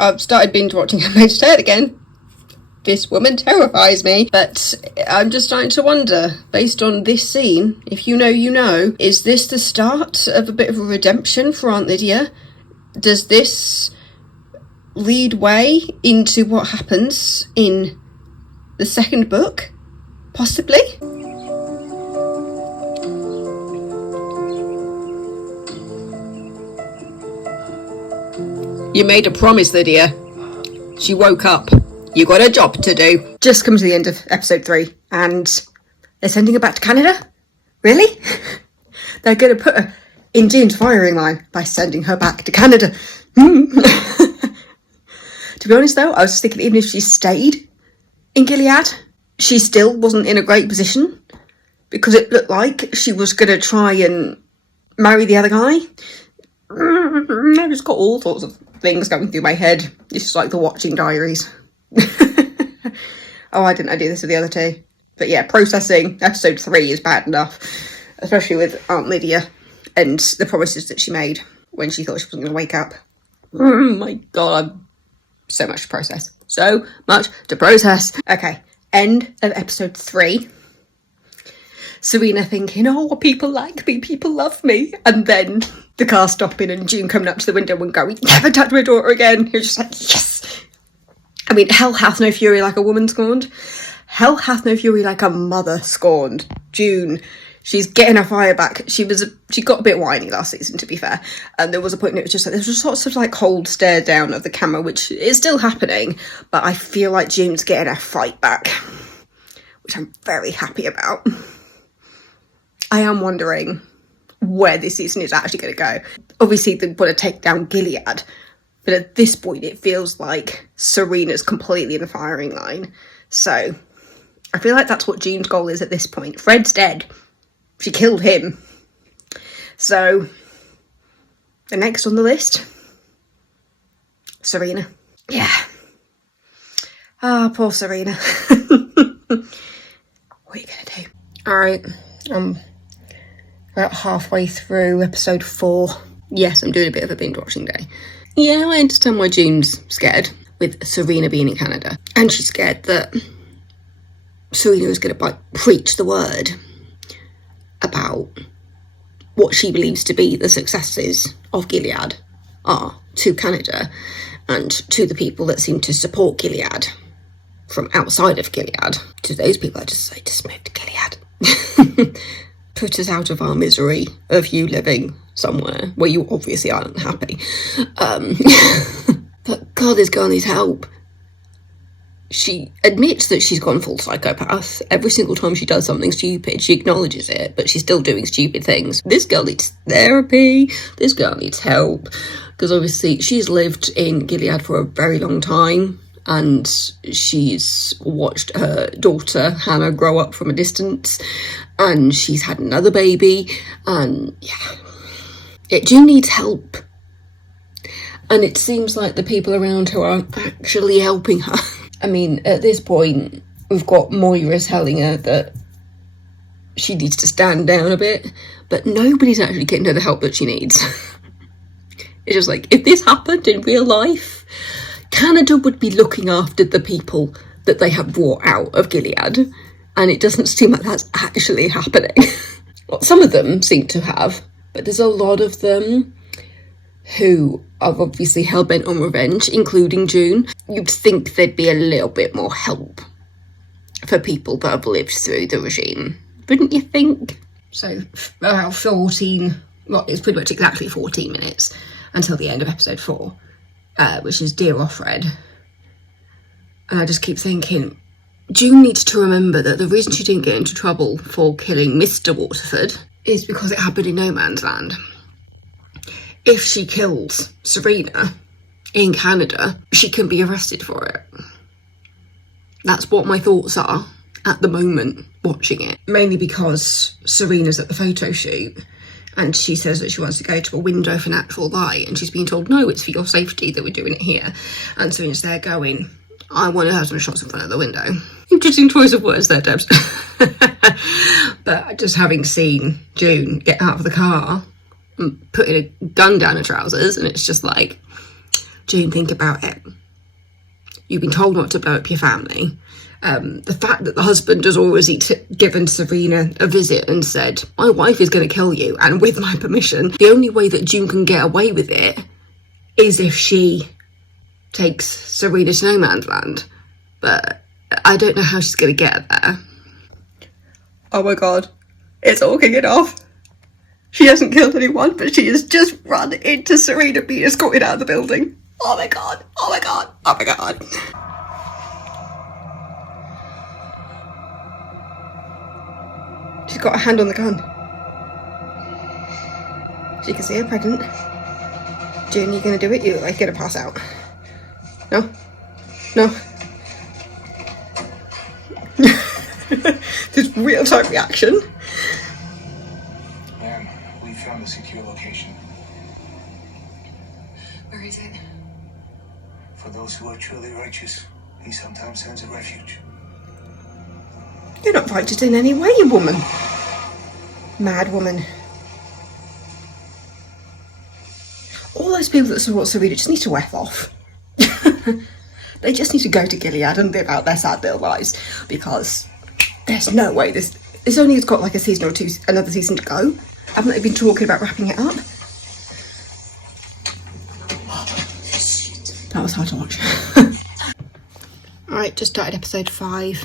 I've started binge watching Handmaid's Tale again. This woman terrifies me, but I'm just starting to wonder, based on this scene, if you know, you know, is this the start of a bit of a redemption for Aunt Lydia? Does this lead way into what happens in the second book? Possibly? You made a promise, Lydia. She woke up. You got a job to do. Just come to the end of episode 3, and they're sending her back to Canada? Really? They're going to put her in June's firing line by sending her back to Canada. To be honest though, I was just thinking, even if she stayed in Gilead, she still wasn't in a great position, because it looked like she was going to try and marry the other guy. I just got all sorts of things going through my head. It's just like the watching diaries. Oh, why didn't I do this with the other two? But yeah, processing episode 3 is bad enough, especially with Aunt Lydia and the promises that she made when she thought she wasn't going to wake up. Oh my god, so much to process. So much to process. Okay, end of episode 3. Serena thinking, oh, people like me, people love me. And then the car stopping and June coming up to the window and going, never touch my daughter again. You're just like, yes. I mean, hell hath no fury like a woman scorned. Hell hath no fury like a mother scorned. June, she's getting her fire back. She got a bit whiny last season, to be fair. And there was a point it was just like, there was just sorts of like cold stare down of the camera, which is still happening. But I feel like June's getting her fight back, which I'm very happy about. I am wondering where this season is actually going to go. Obviously, they want to take down Gilead, but at this point, it feels like Serena's completely in the firing line. So, I feel like that's what June's goal is at this point. Fred's dead. She killed him. So, the next on the list, Serena. Yeah. Ah, poor Serena. What are you going to do? Alright, about halfway through episode 4. Yes, I'm doing a bit of a binge watching day. Yeah, I understand why June's scared with Serena being in Canada. And she's scared that Serena is going to preach the word about what she believes to be the successes of Gilead are to Canada and to the people that seem to support Gilead from outside of Gilead. To those people, I just say, just move to Gilead. Put us out of our misery of you living somewhere where you obviously aren't happy. But God, this girl needs help. She admits that she's gone full psychopath. Every single time she does something stupid, she acknowledges it, but she's still doing stupid things. This girl needs therapy. This girl needs help. Because obviously she's lived in Gilead for a very long time, and she's watched her daughter Hannah grow up from a distance, and she's had another baby, and yeah, June needs help. And it seems like the people around her aren't actually helping her. I mean, at this point, we've got Moira telling her that she needs to stand down a bit, but nobody's actually getting her the help that she needs. It's just like, if this happened in real life, Canada would be looking after the people that they have brought out of Gilead, and it doesn't seem like that's actually happening. Well, some of them seem to have, but there's a lot of them who are obviously hell-bent on revenge, including June. You'd think there'd be a little bit more help for people that have lived through the regime, wouldn't you think? So, about 14, well, it's pretty much exactly 14 minutes until the end of episode 4. Which is Dear Offred. And I just keep thinking, June needs to remember that the reason she didn't get into trouble for killing Mr. Waterford is because it happened in no man's land. If she kills Serena in Canada, she can be arrested for it. That's what my thoughts are at the moment watching it. Mainly because Serena's at the photo shoot, and she says that she wants to go to a window for natural light, and she's being told, no, it's for your safety that we're doing it here. And Serena's there going, I want to have some shots in front of the window. Interesting choice of words there, Debs. But just having seen June get out of the car and putting a gun down her trousers, and it's just like, June, think about it. You've been told not to blow up your family. The fact that the husband has already given Serena a visit and said, my wife is going to kill you, and with my permission. The only way that June can get away with it is if she takes Serena to no man's land. But I don't know how she's going to get there. Oh my god, it's all kicking off. She hasn't killed anyone, but she has just run into Serena being escorted out of the building. Oh my god, oh my god, oh my god. She's got a hand on the gun. She can see her pregnant. June, you gonna do it? You look like you're gonna pass out. No? No? This real-time reaction. Ma'am, we found a secure location. Where is it? For those who are truly righteous, he sometimes sends a refuge. You're not righteous in any way, woman. Mad woman. All those people that support Serena just need to F off. They just need to go to Gilead and live out their sad little lives, because there's no way this only has got like a season or two, another season to go. Haven't they been talking about wrapping it up? That was hard to watch. Alright, just started episode 5.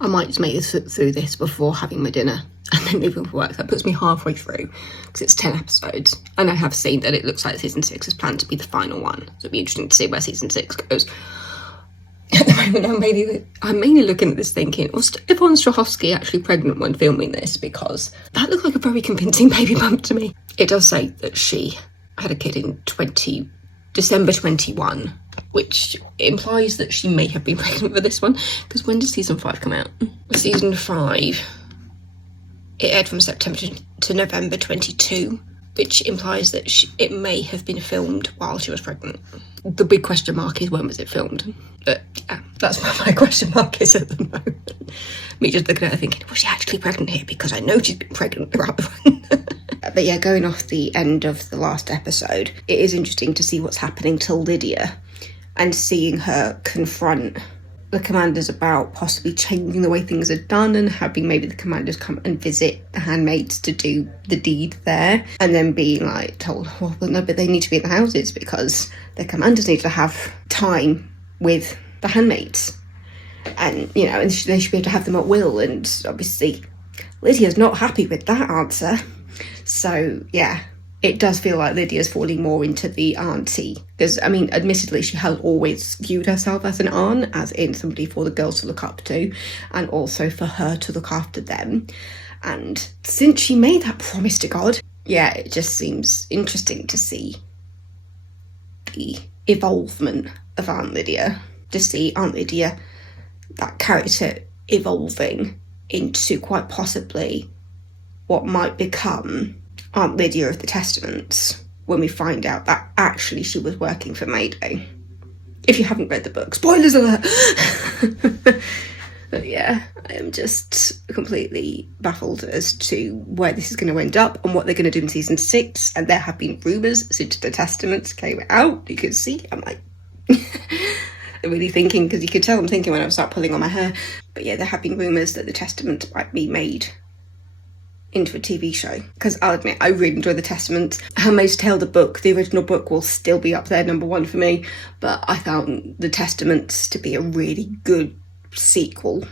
I might just make it through this before having my dinner and then leaving for work. That puts me halfway through, because it's 10 episodes. And I have seen that it looks like season 6 is planned to be the final one. So it'll be interesting to see where season 6 goes. At the moment, I'm mainly looking at this thinking, was Yvonne Strahovski actually pregnant when filming this? Because that looked like a very convincing baby bump to me. It does say that she had a kid in December 21, which implies that she may have been pregnant for this one, because when did season 5 come out? Season 5, it aired from September to November 22, which implies that it may have been filmed while she was pregnant. The big question mark is, when was it filmed? But yeah, that's where my question mark is at the moment. Me just looking at her thinking, was she actually pregnant here? Because I know she's been pregnant throughout the one. But yeah, going off the end of the last episode, it is interesting to see what's happening to Lydia and seeing her confront the commanders about possibly changing the way things are done, and having maybe the commanders come and visit the handmaids to do the deed there, and then being like told, well no, but they need to be in the houses because the commanders need to have time with the handmaids, and you know, and they should be able to have them at will. And obviously Lydia's not happy with that answer. So yeah, it does feel like Lydia's falling more into the auntie, because I mean, admittedly, she has always viewed herself as an aunt, as in somebody for the girls to look up to, and also for her to look after them. And since she made that promise to God, yeah, it just seems interesting to see the evolvement of Aunt Lydia, to see Aunt Lydia, that character, evolving into quite possibly what might become Aunt Lydia of the Testaments, when we find out that actually she was working for Mayday. If you haven't read the book, spoilers alert! But yeah, I am just completely baffled as to where this is going to end up and what they're going to do in season 6. And there have been rumours since the Testaments came out. You can see, I'm like, I'm really thinking, because you could tell I'm thinking when I start pulling on my hair. But yeah, there have been rumours that the Testaments might be made into a TV show, because I'll admit I really enjoy the Testaments. Handmaid's Tale, the book, the original book, will still be up there number 1 for me, but I found the Testaments to be a really good sequel.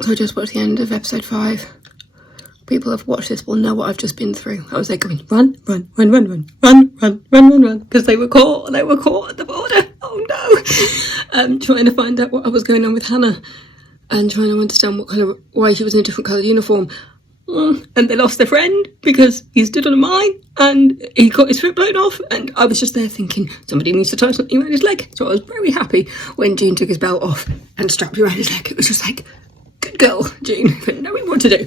So I just watched the end of episode 5. People who have watched this will know what I've just been through. I was there going, run, run, run, run, run, run, run, run, run, run, because they were caught at the border. Oh no! Trying to find out what was going on with Hannah, and trying to understand why she was in a different coloured uniform. And they lost their friend because he stood on a mine and he got his foot blown off, and I was just there thinking somebody needs to tie something around his leg. So I was very happy when June took his belt off and strapped it around his leg. It was just like, good girl, June, knowing what to do.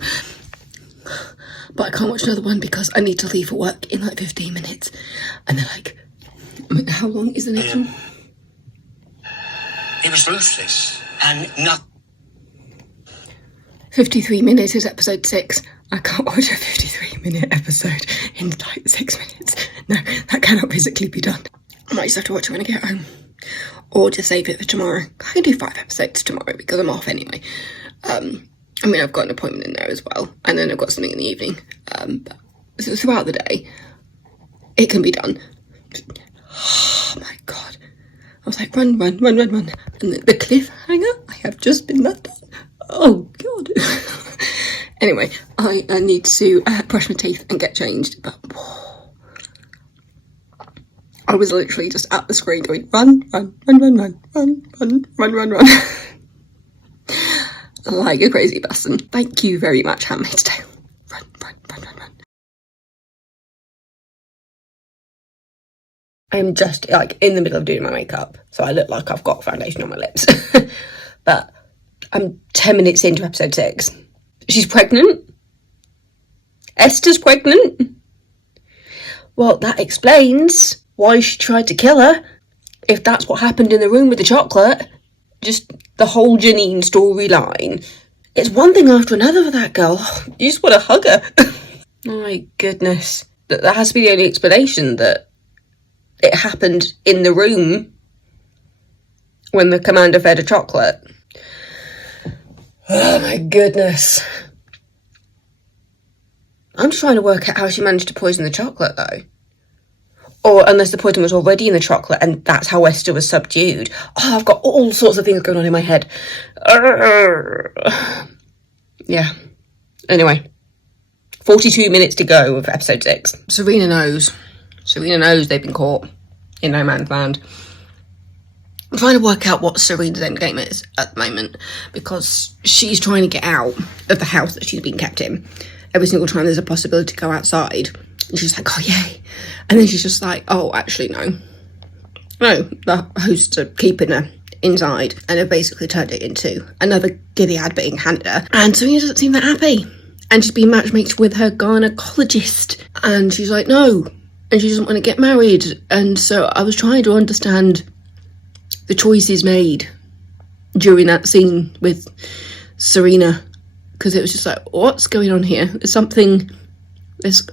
But I can't watch another one because I need to leave for work in like 15 minutes. And they're like, how long is the next one? He was ruthless and not 53 minutes is episode 6. I can't watch a 53-minute episode in like 6 minutes. No, that cannot physically be done. just have to watch it when I get home. Or just save it for tomorrow. I can do 5 episodes tomorrow because I'm off anyway. I mean, I've got an appointment in there as well. And then I've got something in the evening. But so throughout the day, it can be done. Oh my God. I was like, run. And the cliffhanger, I have just been let down. Oh God. Anyway, I need to brush my teeth and get changed. But I was literally just at the screen going, run. Like a crazy person. Thank you very much, Handmaid's Tale. Run. I'm just like in the middle of doing my makeup, so I look like I've got foundation on my lips. But I'm 10 minutes into episode 6. She's pregnant. Esther's pregnant. Well, that explains why she tried to kill her. If that's what happened in the room with the chocolate. Just the whole Janine storyline. It's one thing after another for that girl. You just want to hug her. My goodness. That has to be the only explanation, that it happened in the room when the commander fed her chocolate. Oh my goodness. I'm just trying to work out how she managed to poison the chocolate though. Or unless the poison was already in the chocolate and that's how Esther was subdued. Oh, I've got all sorts of things going on in my head. Yeah. Anyway. 42 minutes to go of episode 6. Serena knows they've been caught in no man's land. I'm trying to work out what Serena's endgame is at the moment, because she's trying to get out of the house that she's been kept in. Every single time there's a possibility to go outside, and she's like, oh yay. And then she's just like, oh, actually no, the hosts are keeping her inside and have basically turned it into another Gilead being handed her. And Serena doesn't seem that happy. And she's been matchmaked with her gynecologist. And she's like, no. And she doesn't want to get married. And so I was trying to understand the choices made during that scene with Serena. Because it was just like, what's going on here? There's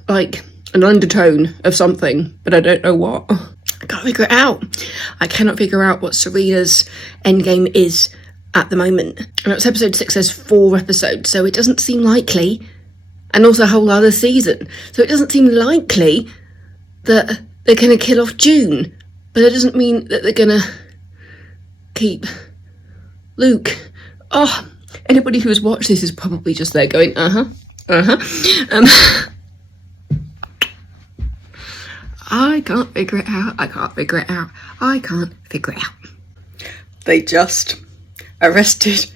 like an undertone of something, but I don't know what. I can't figure it out. I cannot figure out what Serena's endgame is at the moment. And it's episode 6, there's 4 episodes, so it doesn't seem likely. And also a whole other season. So it doesn't seem likely that they're going to kill off June. But it doesn't mean that they're going to keep Luke. Oh, anybody who has watched this is probably just there going, I can't figure it out. They just arrested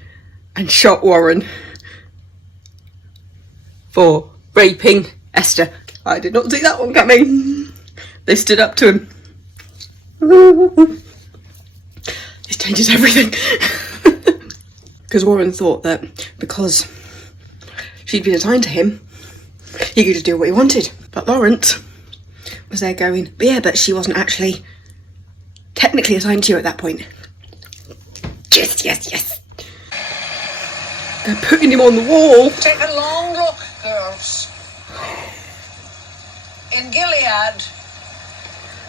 and shot Warren for raping Esther. I did not see that one coming. They stood up to him. This changes everything. Because Warren thought that because she'd been assigned to him, he could just do what he wanted. But Lawrence was there going, but she wasn't actually technically assigned to you at that point. Yes. They're putting him on the wall. Take a long look, girls. In Gilead,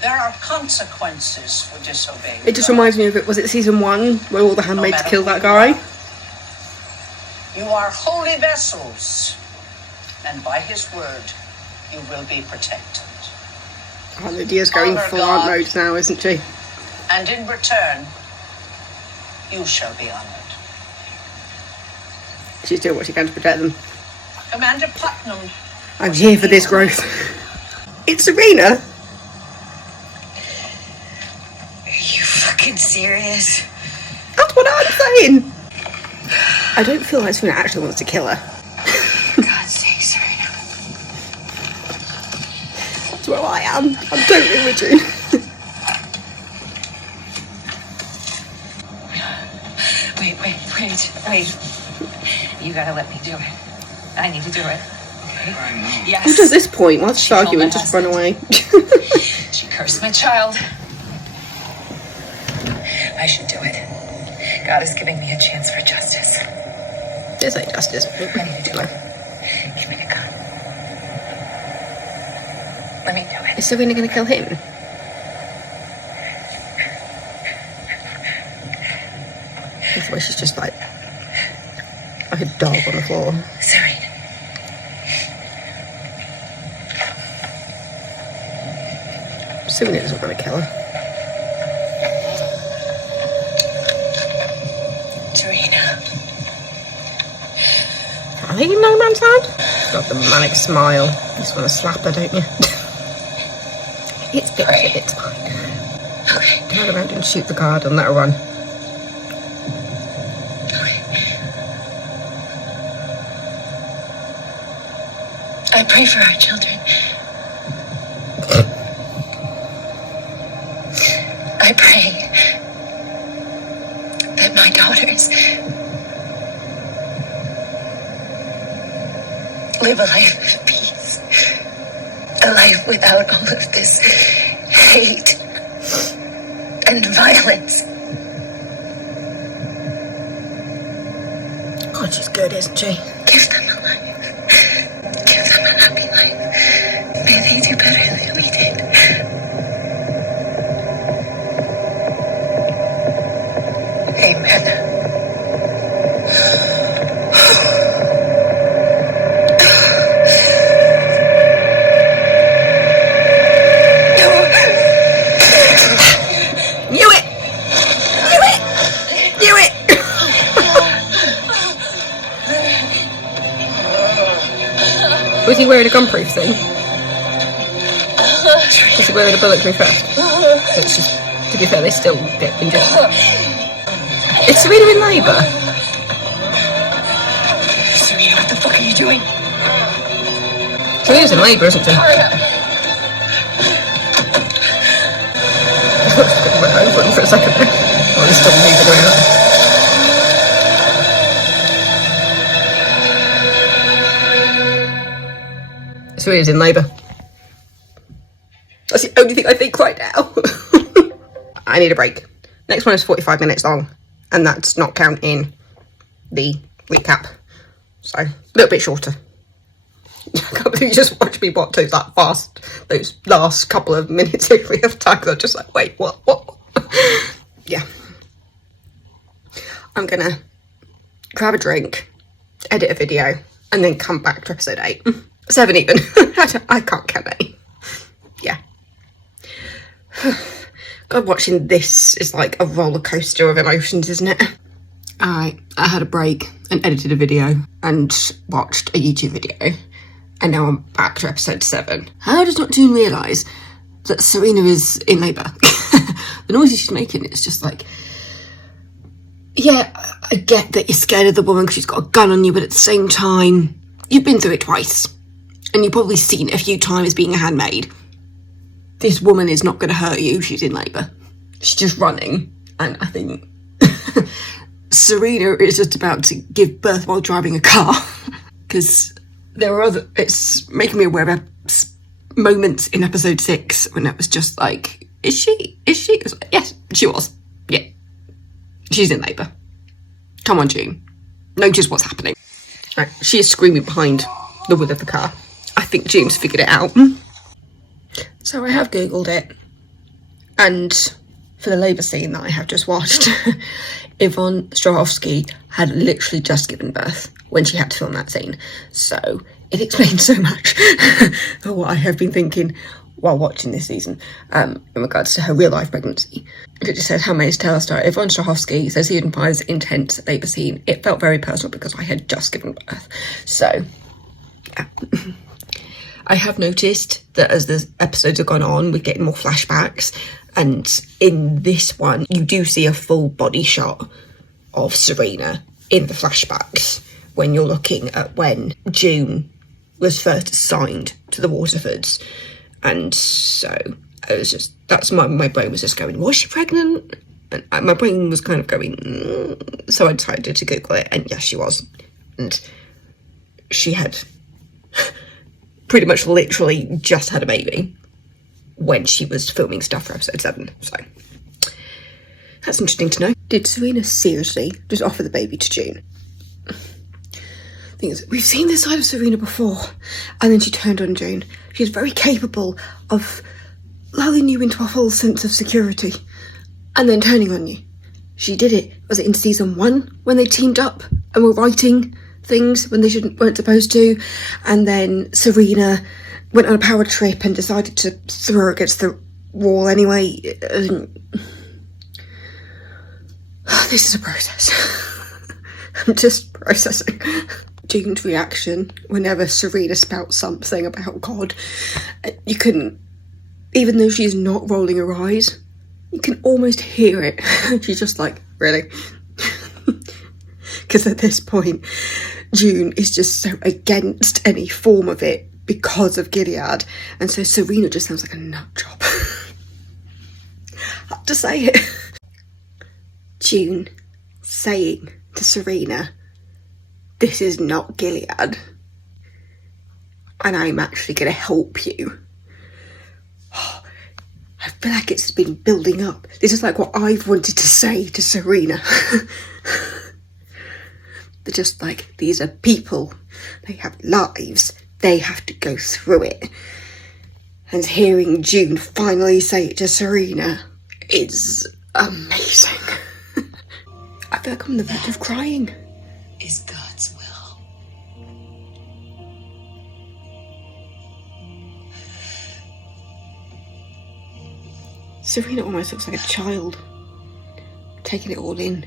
there are consequences for disobeying. It just reminds me of it. Was it season 1 where all the handmaids killed that guy? You are holy vessels, and by his word, you will be protected. Oh, Lydia's going full on mode now, isn't she? And in return, you shall be honored. She's doing what she can to protect them. Commander Putnam. I'm here for this growth. It's Serena. Are you fucking serious? That's what I'm saying. I don't feel like Serena actually wants to kill her. God's sake, Serena. That's where I am. I'm totally with you. Wait. You gotta let me do it. I need to do it. Okay? I know. Yes. What does this point? Why just argue and just run away? She cursed my child. I should do it. God is giving me a chance for justice. This ain't justice. I need to do it. Give me the gun. Let me do it. Is Serena gonna kill him? where she's just like a dog on the floor. Serena. Serena doesn't want to kill her. Serena. I think you know man's hand. She's got the manic smile. You just want to slap her, don't you? It's Victor, it's fine. Okay. Turn around and shoot the guard and let her run. I pray for our children. I pray that my daughters live a life of peace, a life without all of this hate and violence. God, she's good, isn't she? Give them a life. Give them a happy life. May they do better than we did. Amen. Knew it! Knew it! Knew it! Was he wearing a gunproof thing? Was he wearing a bulletproof vest? It's just, to be fair, they still get injured. Is Serena in labour? Serena, what the fuck are you doing? Serena's in labour, isn't she? Went over him for a second there. Or he's still moving around. Serena's in labour. That's the only thing I think right now. I need a break. Next one is 45 minutes long, and that's not counting the recap. So, a little bit shorter. I can't believe you just watched me watch those that fast. Those last couple of minutes of time. I'm just like, wait, what? Yeah. I'm gonna grab a drink, edit a video, and then come back to episode 8. 7 even. I can't count 8. Yeah. God, watching this is like a roller coaster of emotions, isn't it? Alright, I had a break and edited a video and watched a YouTube video. And now I'm back to episode 7. How does not June realise that Serena is in labour? The noises she's making, it's just like... Yeah, I get that you're scared of the woman because she's got a gun on you, but at the same time, you've been through it twice. And you've probably seen it a few times being a handmaid. This woman is not going to hurt you, she's in labour. She's just running. And I think Serena is just about to give birth while driving a car. Because there are other... It's making me aware of moments in episode 6 when it was just like, is she? It was like, yes, she was. Yeah. She's in labour. Come on, June. Notice what's happening. Right, she is screaming behind the wheel of the car. I think June's figured it out. So I have Googled it. And for the labour scene that I have just watched, Yvonne Strahovski had literally just given birth when she had to film that scene. So it explains so much of what I have been thinking while watching this season in regards to her real life pregnancy. It just says, Handmaid's Tale star Yvonne Strahovski says season 5's intense labour scene. It felt very personal because I had just given birth. So, yeah. I have noticed that as the episodes have gone on, we're getting more flashbacks. And in this one, you do see a full body shot of Serena in the flashbacks when you're looking at when June was first assigned to the Waterfords. And so I was just, that's my brain was just going, was she pregnant? And my brain was kind of going, so I decided to Google it, and yes, she was. And she had pretty much literally just had a baby when she was filming stuff for episode 7. So that's interesting to know. Did Serena seriously just offer the baby to June? Thing is, we've seen this side of Serena before, and then she turned on June. She's very capable of lulling you into a false sense of security and then turning on you. She did it. Was it in season 1 when they teamed up and were writing things when they weren't supposed to? And then Serena went on a power trip and decided to throw her against the wall anyway. This is a process. I'm just processing. June's reaction whenever Serena spouts something about God. You couldn't, even though she's not rolling her eyes, you can almost hear it. She's just like, really? Because at this point, June is just so against any form of it because of Gilead. And so Serena just sounds like a nut job. I have to say it. June saying to Serena, this is not Gilead, and I'm actually going to help you. I feel like it's been building up. This is like what I've wanted to say to Serena. They're just like, these are people. They have lives. They have to go through it. And hearing June finally say it to Serena is amazing. I feel like I'm on the verge of crying. Is God's will. Serena almost looks like a child, taking it all in.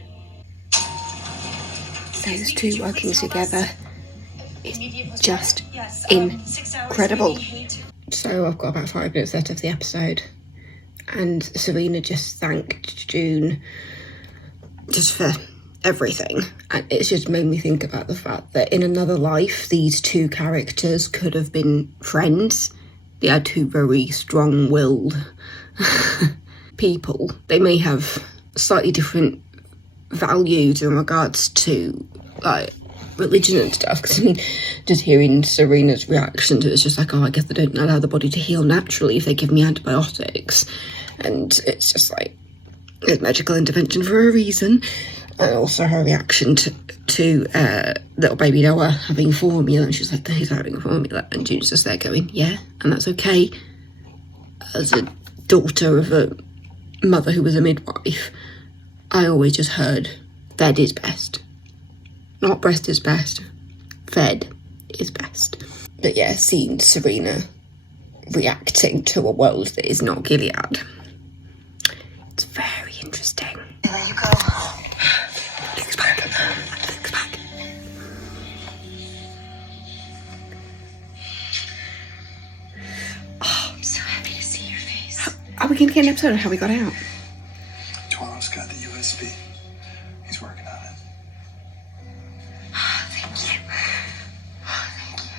Those two working together is just incredible. So I've got about 5 minutes left of the episode, and Serena just thanked June just for everything, and it's just made me think about the fact that in another life these two characters could have been friends. They are two very strong-willed people. They may have slightly different values in regards to like religion and stuff, because I mean, just hearing Serena's reaction to it, it's just like, oh, I guess they don't allow the body to heal naturally if they give me antibiotics, and it's just like, there's magical intervention for a reason. And also her reaction to little baby Noah having formula, and she's like, he's having formula, and June's just there going, yeah, and that's okay. As a daughter of a mother who was a midwife, I always just heard fed is best. Not breast is best, fed is best. But yeah, seeing Serena reacting to a world that is not Gilead, it's very interesting. There you go. Looks back. Looks back. Oh, I'm so happy to see your face. Are we going to get an episode of how we got out? Toro's got the USB. He's working on it. Oh, thank you. Oh, thank you.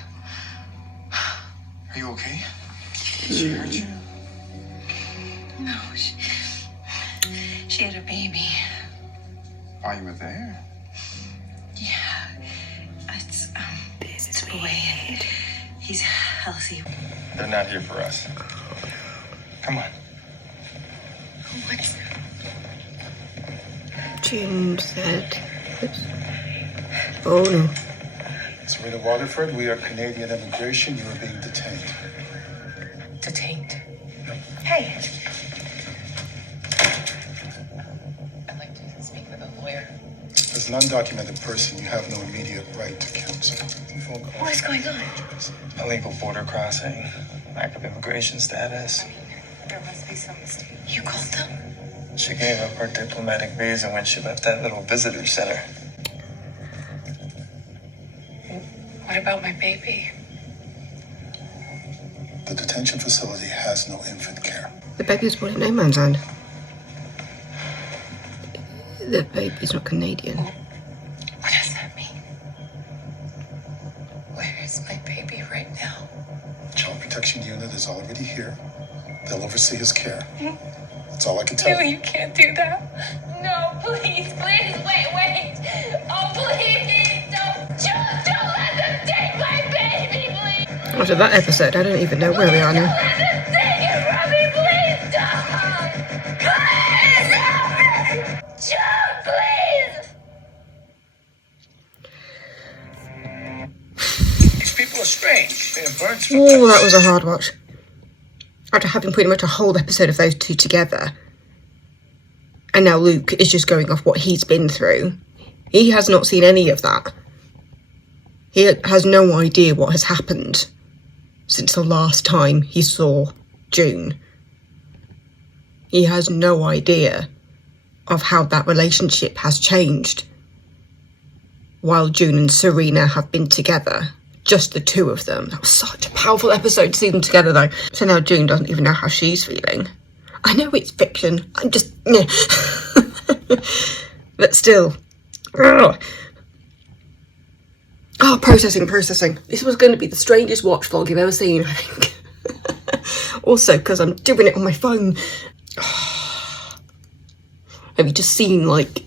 Are you okay? Did she hurt you? No, she had a baby. While you were there? Yeah. It's, This is a boy. He's healthy. They're not here for us. Come on. What's... June said, oh no. Serena Waterford, we are Canadian immigration. You are being detained. Detained. Hey. I'd like to speak with a lawyer. As an undocumented person, you have no immediate right to counsel. What is going on? Illegal border crossing, lack of immigration status. There must be some mistake. You called them? She gave up her diplomatic visa when she left that little visitor center. What about my baby? The detention facility has no infant care. The baby was born in no man's land. The baby's not Canadian. What does that mean? Where is my baby right now? The Child Protection Unit is already here. They'll oversee his care. That's all I can tell you. You can't do that. No, please, wait. Oh, please, don't let them take my baby, please. After that episode, I don't even know where we are now. Let them take it from me, please, don't. Please, help me. John, please. These people are strange. They have burnt. Oh, that was a hard watch. After having pretty much a whole episode of those two together, And now Luke is just going off what he's been through. He has not seen any of that. He has no idea what has happened since the last time he saw June. He has no idea of how that relationship has changed while June and Serena have been together. Just the two of them. That was such a powerful episode to see them together, though. So now June doesn't even know how she's feeling. I know it's fiction. I'm just... But still. Ugh. Oh, processing. This was going to be the strangest watch vlog you've ever seen, I think. Also, because I'm doing it on my phone. Have you just seen, like,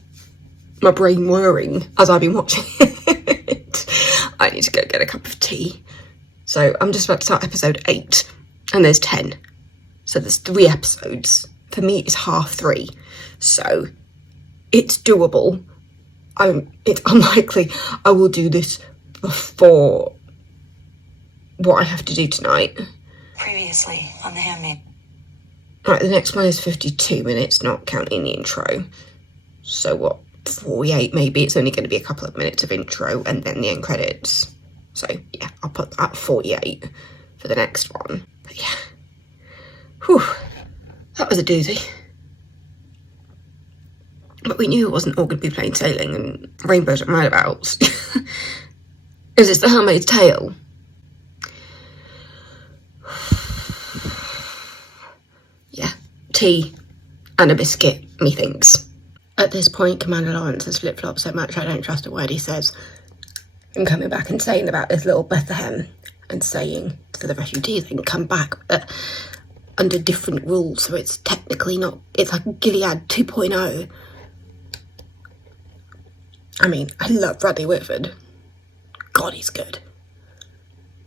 my brain whirring as I've been watching it? I need to go get a cup of tea. So I'm just about to start episode 8, and there's 10. So there's 3 episodes. For me, it's 3:30. So it's doable. It's unlikely I will do this before what I have to do tonight. Previously on The Handmaid. Right, the next one is 52 minutes, not counting the intro. So what, 48 maybe? It's only going to be a couple of minutes of intro and then the end credits. So yeah, I'll put that 48 for the next one. But yeah, whew, that was a doozy. But we knew it wasn't all going to be plain sailing and rainbows and roundabouts. Is this The Handmaid's Tale? Yeah, tea and a biscuit, methinks. At this point, Commander Lawrence has flip-flopped so much I don't trust a word he says. And coming back and saying about this little Bethlehem and saying to the refugees they can come back under different rules, so it's technically not, it's like Gilead 2.0. I mean, I love Bradley Whitford. God, he's good.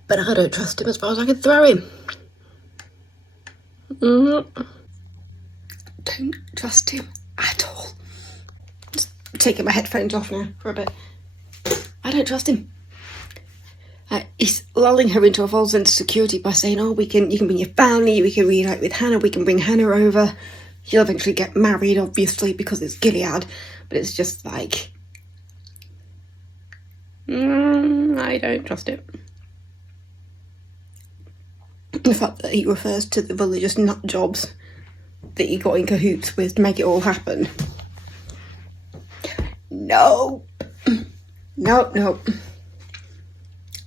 But I don't trust him as far as I can throw him. Don't trust him at all. Just taking my headphones off now for a bit. I don't trust him. He's lulling her into a false sense of security by saying, oh, you can bring your family, we can reunite with Hannah, we can bring Hannah over. She'll eventually get married, obviously, because it's Gilead. But it's just like... I don't trust it. The fact that he refers to the religious nut jobs that he got in cahoots with to make it all happen. Nope. Nope.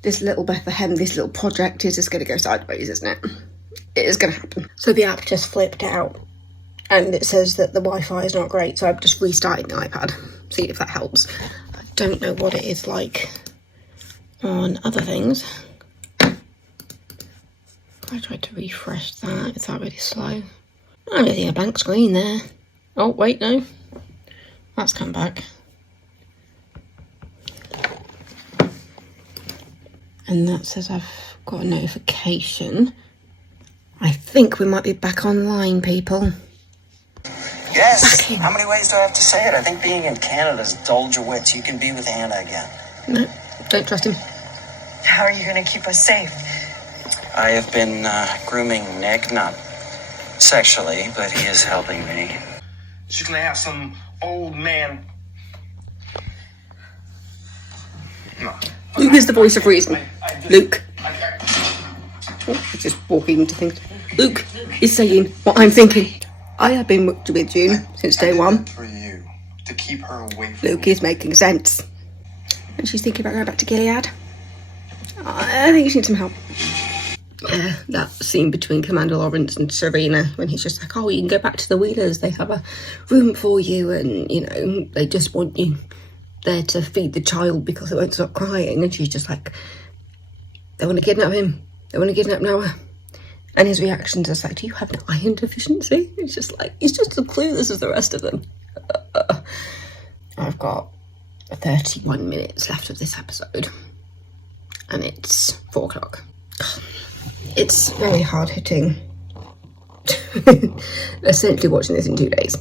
This little Bethlehem, this little project is just going to go sideways, isn't it? It is going to happen. So the app just flipped out and it says that the Wi-Fi is not great, so I've just restarted the iPad. See if that helps. I don't know what it is like on other things. I tried to refresh that. Is that really slow? I'm getting a blank screen there. Oh, wait, no. That's come back. And that says I've got a notification. I think we might be back online, people. Yes. How many ways do I have to say it? I think being in Canada's dulled your wits. You can be with Hannah again. No, don't trust him. How are you going to keep us safe? I have been grooming Nick, not sexually, but he is helping me. She's gonna have some old man. No. Luke is the voice of reason. Luke. Oh, he's just walking into things. Luke is saying what I'm thinking. I have been with June since day one. For you, to keep her away from Luke is making sense. And she's thinking about going back to Gilead. I think she needs some help. Yeah, that scene between Commander Lawrence and Serena when he's just like, oh, you can go back to the Wheelers, they have a room for you, and, you know, they just want you there to feed the child because it won't stop crying. And she's just like, they want to kidnap him, they want to kidnap Noah. And his reactions are like, do you have an iron deficiency? It's just like, he's just as clueless as the rest of them. I've got 31 minutes left of this episode and it's 4 o'clock. It's very hard hitting. Essentially watching this in 2 days.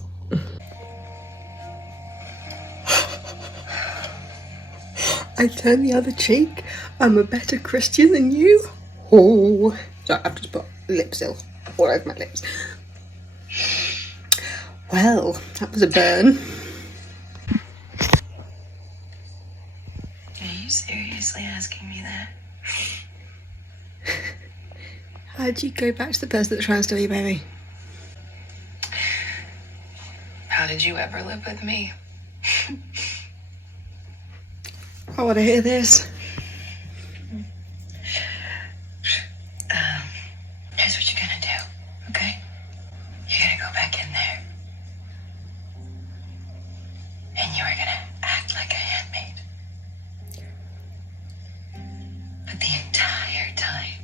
I turn the other cheek. I'm a better Christian than you. Oh, sorry, I've just put lip seal all over my lips. Well, that was a burn. Are you seriously asking me that? How'd you go back to the person that tries to steal your baby? How did you ever live with me? I want to hear this. Here's what you're gonna do, okay? You're gonna go back in there. And you are gonna act like a handmaid. But the entire time,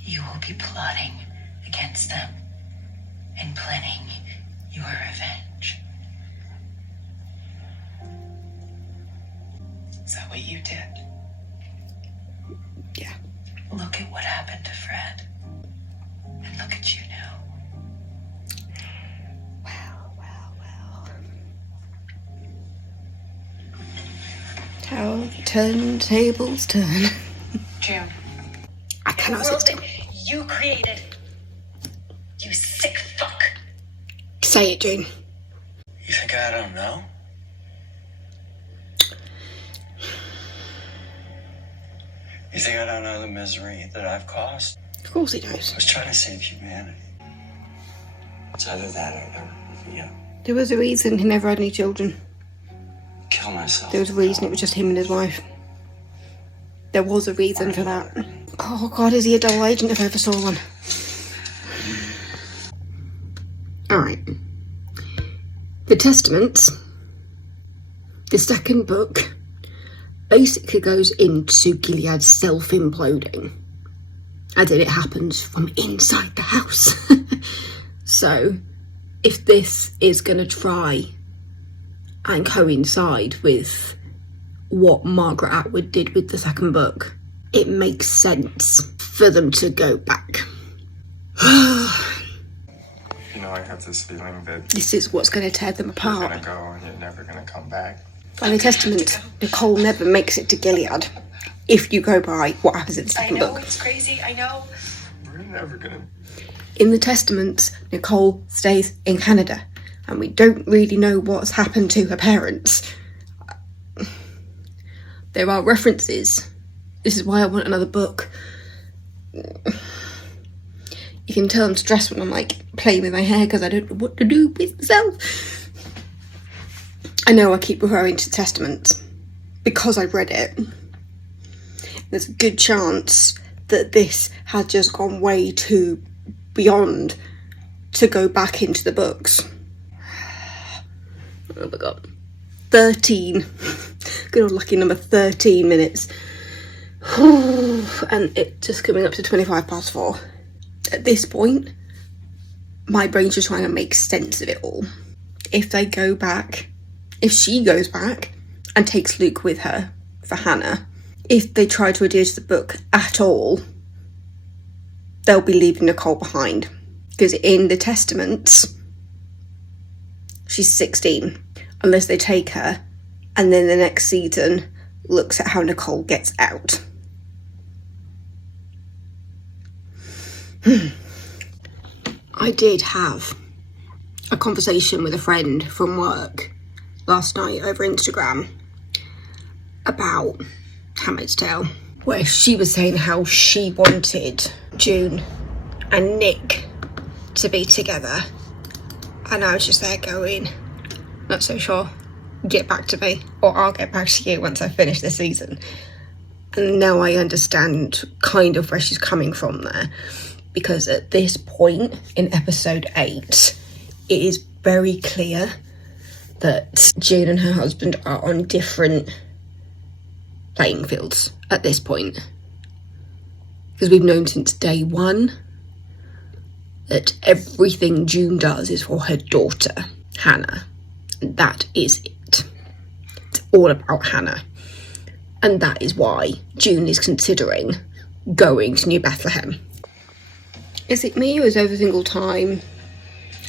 you will be plotting against them and planning your revenge. Is that what you did? Yeah. Look at what happened to Fred. And look at you now. Well. How the turntables turn. June. I cannot sit still. You created. You sick fuck. Say it, June. You think I don't know? You think I don't know the misery that I've caused? Of course he knows. I was trying to save humanity. It's either that or There was a reason he never had any children. kill myself. There was a reason it was just him and his wife. There was a reason for that. Oh God, is he a double agent if I ever saw one? Alright. The Testaments, the second book, basically goes into Gilead's self-imploding. As in, it happens from inside the house. So, if this is going to try and coincide with what Margaret Atwood did with the second book, it makes sense for them to go back. You know, I have this feeling that This is what's going to tear them you're apart. gonna go and you're never gonna come back. By the Testament, Nicole never makes it to Gilead. If you go by what happens in the I second know, book. it's crazy, I know. We're never gonna. In the Testament, Nicole stays in Canada, and we don't really know what's happened to her parents. There are references. This is why I want another book. You can tell I'm stressed when I'm like playing with my hair because I don't know what to do with myself. I know I keep referring to the Testament because I've read it. There's a good chance that this has just gone way too beyond to go back into the books. Oh my God. 13. Good old lucky number 13 minutes. And it just coming up to 4:25. At this point, my brain's just trying to make sense of it all. If they go back, if she goes back and takes Luke with her for Hannah, if they try to adhere to the book at all, they'll be leaving Nicole behind. Because in the Testaments, she's 16, unless they take her, and then the next season looks at how Nicole gets out. I did have a conversation with a friend from work last night over Instagram about Handmaid's Tale, where she was saying how she wanted June and Nick to be together, and I was just there going, not so sure, get back to me, or I'll get back to you once I finish the season. And now I understand kind of where she's coming from there, because at this point in episode 8, it is very clear that June and her husband are on different playing fields at this point. Because we've known since day one that everything June does is for her daughter, Hannah. And that is it. It's all about Hannah. And that is why June is considering going to New Bethlehem. Is it me, or is every single time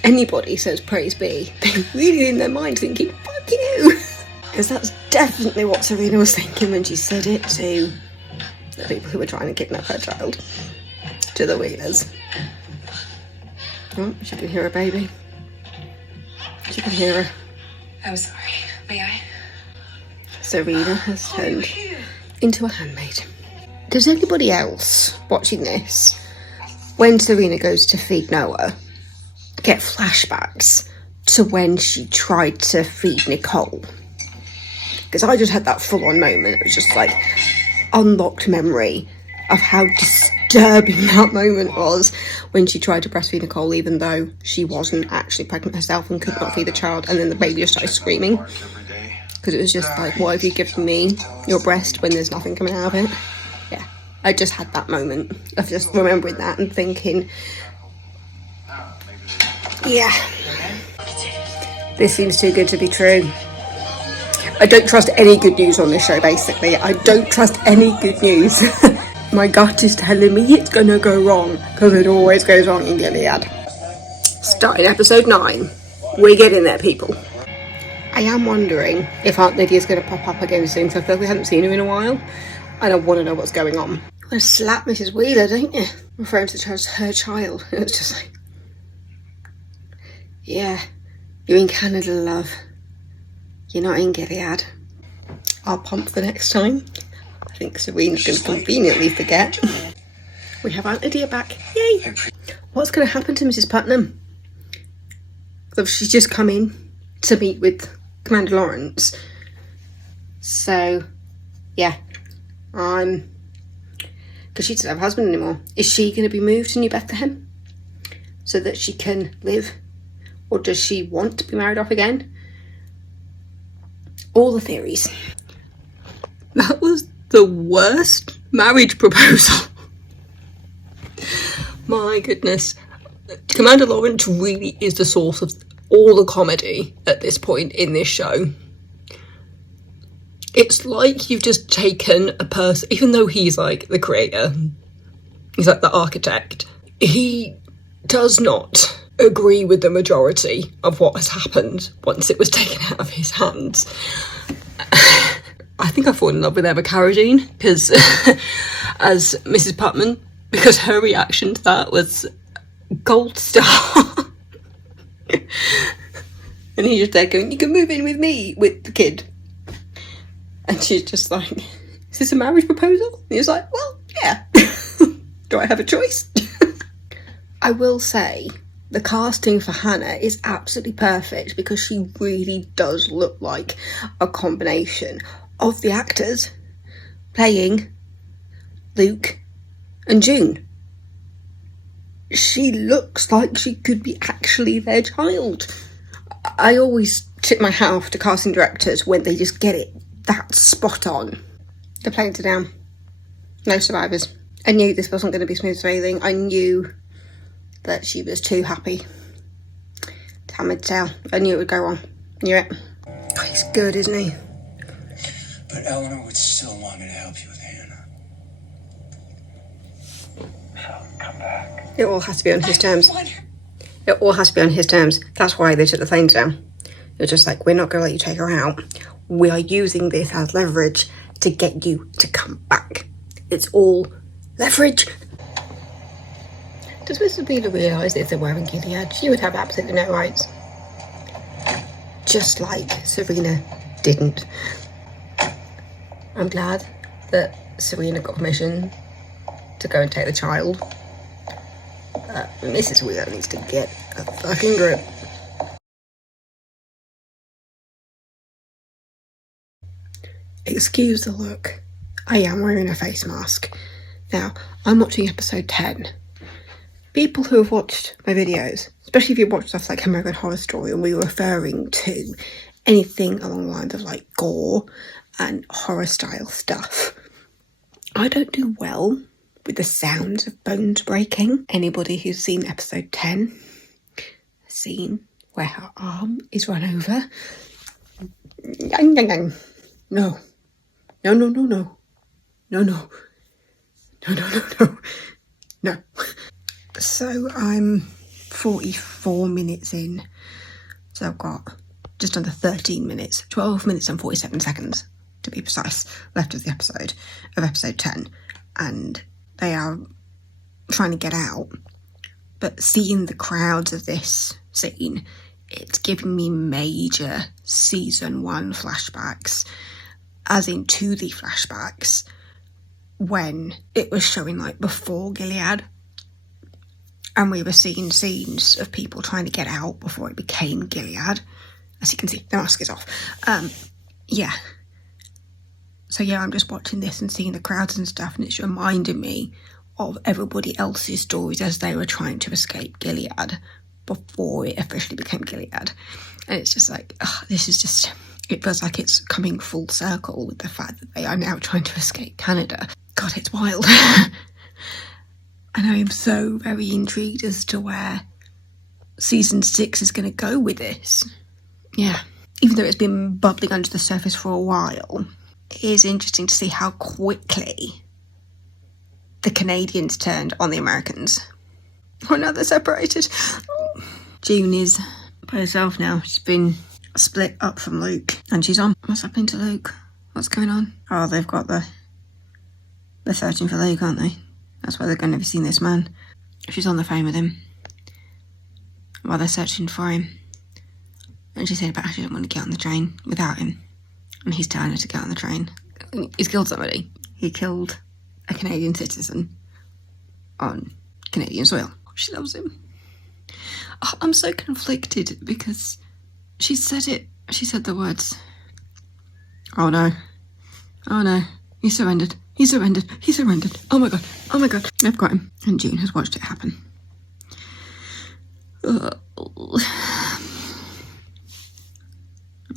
anybody says praise be, they're really in their mind thinking, fuck you? Because that's definitely what Serena was thinking when she said it to the people who were trying to kidnap her child, to the Wheelers. Oh, she can hear a baby. You can hear her. I'm sorry. May I? Serena has turned into a handmaid. Does anybody else watching this, when Serena goes to feed Noah, get flashbacks to when she tried to feed Nicole? Because I just had that full-on moment. It was just like unlocked memory of how disturbing that moment was when she tried to breastfeed Nicole, even though she wasn't actually pregnant herself and could not feed the child, and then the baby just started screaming. Because it was just like, why have you given me your breast when there's nothing coming out of it? Yeah, I just had that moment of just remembering that and thinking, yeah, this seems too good to be true. I don't trust any good news on this show, basically. I don't trust any good news. My gut is telling me it's gonna go wrong, because it always goes wrong in Gilead. Starting episode 9. We're getting there, people. I am wondering if Aunt Lydia's going to pop up again soon, because I feel like we haven't seen her in a while, and I want to know what's going on. You want to slap Mrs. Wheeler, don't you? Referring to her as her child. It's just like, yeah, you're in Canada, love. You're not in Gilead. I'll pump the next time. I think Serena's going to conveniently forget. We have Aunt Lydia back. Yay! What's going to happen to Mrs. Putnam? So she's just come in to meet with Commander Lawrence. So, yeah. Because she doesn't have a husband anymore. Is she going to be moved to New Bethlehem so that she can live? Or does she want to be married off again? All the theories. That was the worst marriage proposal. My goodness. Commander Lawrence really is the source of all the comedy at this point in this show. It's like you've just taken a person, even though he's like the creator, he's like the architect, he does not agree with the majority of what has happened once it was taken out of his hands. I think I fall in love with Eva Carradine because as Mrs. Putnam, because her reaction to that was gold star. And he's just there going, you can move in with me, with the kid. And she's just like, is this a marriage proposal? And he's like, well, yeah. Do I have a choice? I will say, the casting for Hannah is absolutely perfect because she really does look like a combination of the actors playing Luke and June. She looks like she could be actually their child. I always tip my hat off to casting directors when they just get it that spot on. The planes are down. No survivors. I knew this wasn't going to be smooth sailing. I knew that she was too happy. Handmaids Tale. I knew it would go wrong. Knew it. Oh, he's good, isn't he? But Eleanor would still want me to help you with Hannah. So, come back. It all has to be on his terms. It all has to be on his terms. That's why they took the planes down. They're just like, we're not going to let you take her out. We are using this as leverage to get you to come back. It's all leverage. Does Mr. Wheeler realise that if they were in Gilead, she would have absolutely no rights? Just like Serena didn't. I'm glad that Serena got permission to go and take the child. Mrs. Wheeler needs to get a fucking grip. Excuse the look. I am wearing a face mask. Now, I'm watching episode 10. People who have watched my videos, especially if you've watched stuff like American Horror Story and we're referring to anything along the lines of like gore and horror style stuff, I don't do well with the sounds of bones breaking. Anybody who's seen episode 10 has seen where her arm is run over. No. No, no, no, no. No, no. No, no, no, no. No. So I'm 44 minutes in. So I've got just under 13 minutes, 12 minutes and 47 seconds to be precise, left of the episode, of episode 10. And they are trying to get out. But seeing the crowds of this scene it's giving me major season 1 flashbacks, as in to the flashbacks when it was showing like before Gilead, and we were seeing scenes of people trying to get out before it became Gilead. As you can see, the mask is off. Yeah. So yeah, I'm just watching this and seeing the crowds and stuff, and it's reminding me of everybody else's stories as they were trying to escape Gilead before it officially became Gilead. And it's just like, this is just, it feels like it's coming full circle with the fact that they are now trying to escape Canada. God, it's wild. And I'm so very intrigued as to where season 6 is going to go with this. Yeah. Even though it's been bubbling under the surface for a while, it is interesting to see how quickly the Canadians turned on the Americans. Oh, now they're separated. June is by herself now. She's been split up from Luke, and she's on. What's happening to Luke? What's going on? Oh, they've got they're searching for Luke, aren't they? That's why they're going to be seeing this man. She's on the phone with him while they're searching for him. And she said about how she didn't want to get on the train without him. And he's telling her to get on the train. He's killed somebody. He killed a Canadian citizen on Canadian soil. She loves him. Oh, I'm so conflicted because she said it. She said the words, "Oh no. Oh no. He surrendered. He surrendered. He surrendered. Oh my god. Oh my god. I've got him." And June has watched it happen.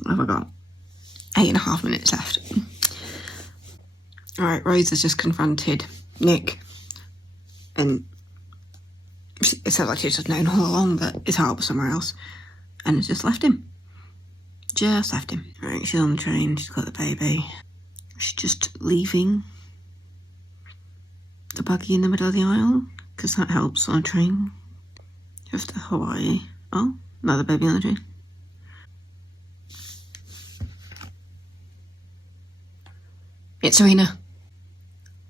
I've got 8.5 minutes left. Alright, Rose has just confronted Nick. And it sounds like she's just known all along that his heart was somewhere else. And has just left him. Just left him. Alright, she's on the train. She's got the baby. She's just leaving the buggy in the middle of the aisle, because that helps on a train. After Hawaii. Oh, another baby on the train. It's Serena.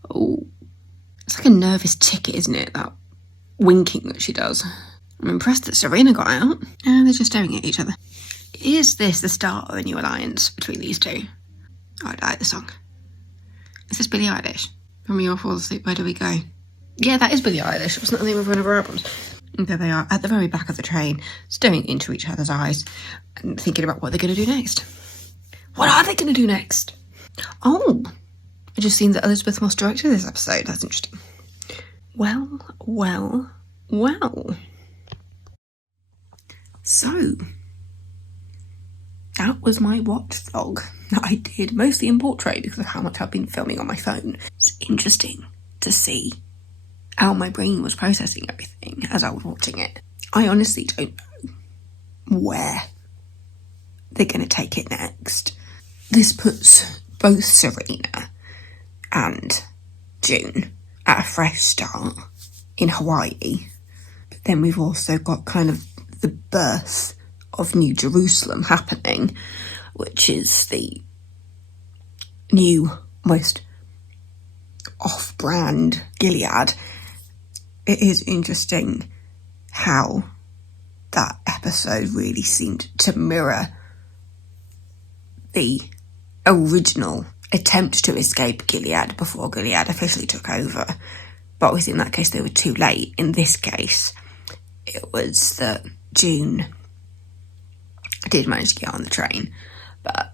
Oh, it's like a nervous ticket, isn't it? That winking that she does. I'm impressed that Serena got out. And they're just staring at each other. Is this the start of a new alliance between these two? Oh, I like the song. Is this Billie Eilish? When we all fall asleep, where do we go? Yeah, that is Billie Eilish. Wasn't that the name of one of her albums? And there they are at the very back of the train, staring into each other's eyes and thinking about what they're going to do next. What are they going to do next? Oh, I just seen that Elizabeth Moss directed this episode. That's interesting. Well. So, that was my watch vlog that I did, mostly in portrait because of how much I've been filming on my phone. It's interesting to see how my brain was processing everything as I was watching it. I honestly don't know where they're going to take it next. This puts both Serena and June at a fresh start in Hawaii. But then we've also got kind of the birth of New Jerusalem happening, which is the new, most off-brand Gilead. It is interesting how that episode really seemed to mirror the original attempt to escape Gilead before Gilead officially took over. But obviously in that case they were too late. In this case, it was that June did manage to get on the train, but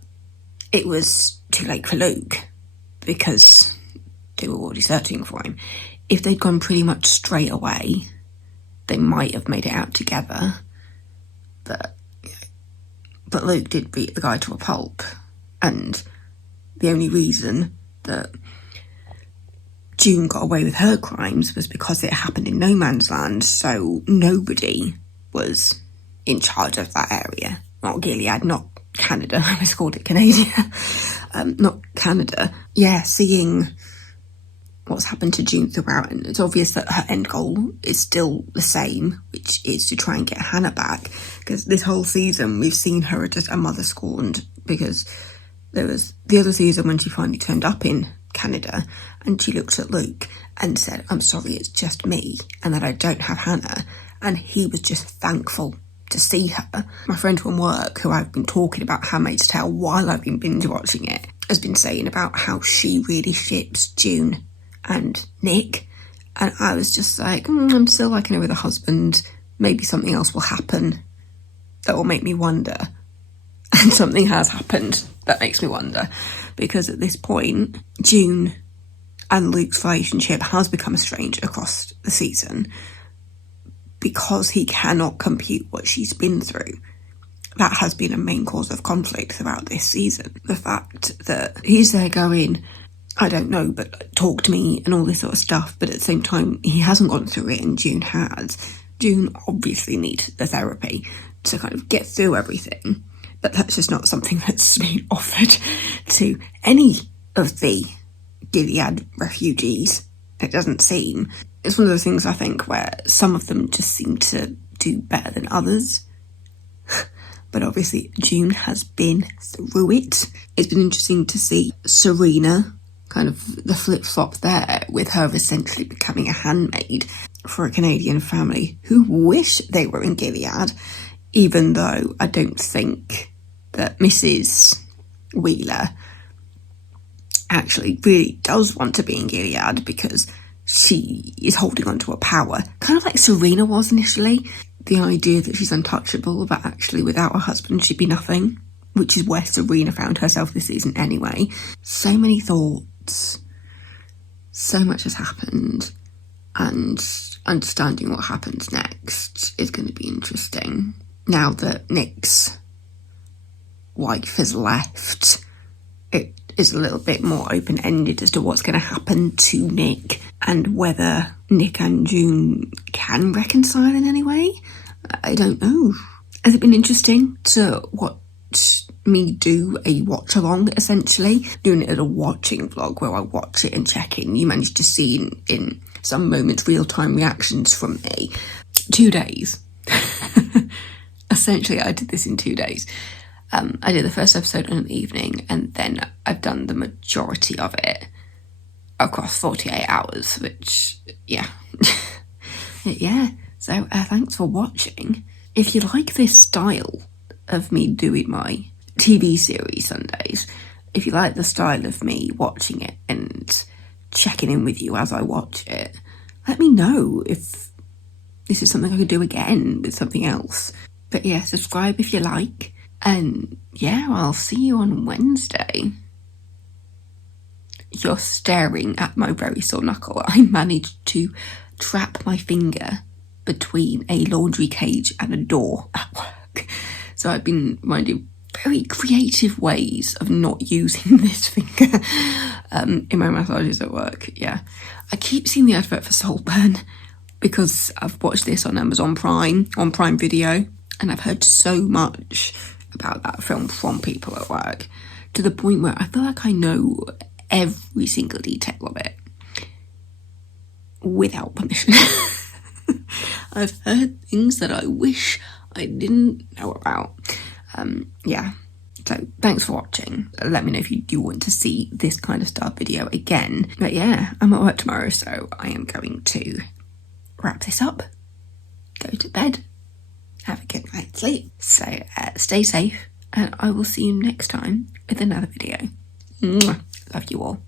it was too late for Luke because they were already searching for him. If they'd gone pretty much straight away, they might have made it out together. But Luke did beat the guy to a pulp, and the only reason that June got away with her crimes was because it happened in no man's land, so nobody was in charge of that area. Not Gilead, not Canada. I always called it Canada. Not Canada. Yeah, seeing what's happened to June throughout, and it's obvious that her end goal is still the same, which is to try and get Hannah back, because this whole season we've seen her just a mother scorned, because there was the other season when she finally turned up in Canada and she looked at Luke and said, "I'm sorry, it's just me and that I don't have Hannah," and he was just thankful to see her. My friend from work, who I've been talking about Handmaid's Tale while I've been binge watching it, has been saying about how she really ships June and Nick. And I was just like, I'm still liking her with a husband. Maybe something else will happen that will make me wonder. And something has happened that makes me wonder. Because at this point, June and Luke's relationship has become estranged across the season because he cannot compute what she's been through. That has been a main cause of conflict throughout this season. The fact that he's there going, I don't know, but talk to me and all this sort of stuff, but at the same time, he hasn't gone through it and June has. June obviously needs the therapy to kind of get through everything, but that's just not something that's been offered to any of the Gilead refugees. It doesn't seem. It's one of those things, I think, where some of them just seem to do better than others. But obviously, June has been through it. It's been interesting to see Serena, kind of the flip-flop there, with her essentially becoming a handmaid for a Canadian family who wish they were in Gilead, even though I don't think that Mrs. Wheeler actually really does want to be in Gilead because she is holding on to a power, kind of like Serena was initially. The idea that she's untouchable, but actually without her husband she'd be nothing, which is where Serena found herself this season anyway. So many thoughts, so much has happened, and understanding what happens next is going to be interesting. Now that Nick's wife has left, it is a little bit more open-ended as to what's going to happen to Nick and whether Nick and June can reconcile in any way. I don't know. Has it been interesting to watch me do a watch-along, essentially? Doing it as a watching vlog where I watch it and check in. You managed to see in some moments real-time reactions from me. 2 days. Essentially, I did this in 2 days. I did the first episode in an evening, and then I've done the majority of it across 48 hours, which, yeah. Yeah, so thanks for watching. If you like this style of me doing my TV series Sundays, if you like the style of me watching it and checking in with you as I watch it, let me know if this is something I could do again with something else. But yeah, subscribe if you like. And yeah, I'll see you on Wednesday. You're staring at my very sore knuckle. I managed to trap my finger between a laundry cage and a door at work. So I've been finding very creative ways of not using this finger in my massages at work. Yeah, I keep seeing the advert for Saltburn because I've watched this on Amazon Prime, on Prime Video, and I've heard so much about that film from people at work, to the point where I feel like I know every single detail of it without permission. I've heard things that I wish I didn't know about. Yeah, so thanks for watching. Let me know if you do want to see this kind of style video again. But yeah, I'm at work tomorrow, so I am going to wrap this up, go to bed, have a good night's sleep. So stay safe, and I will see you next time with another video. Mwah. Love you all.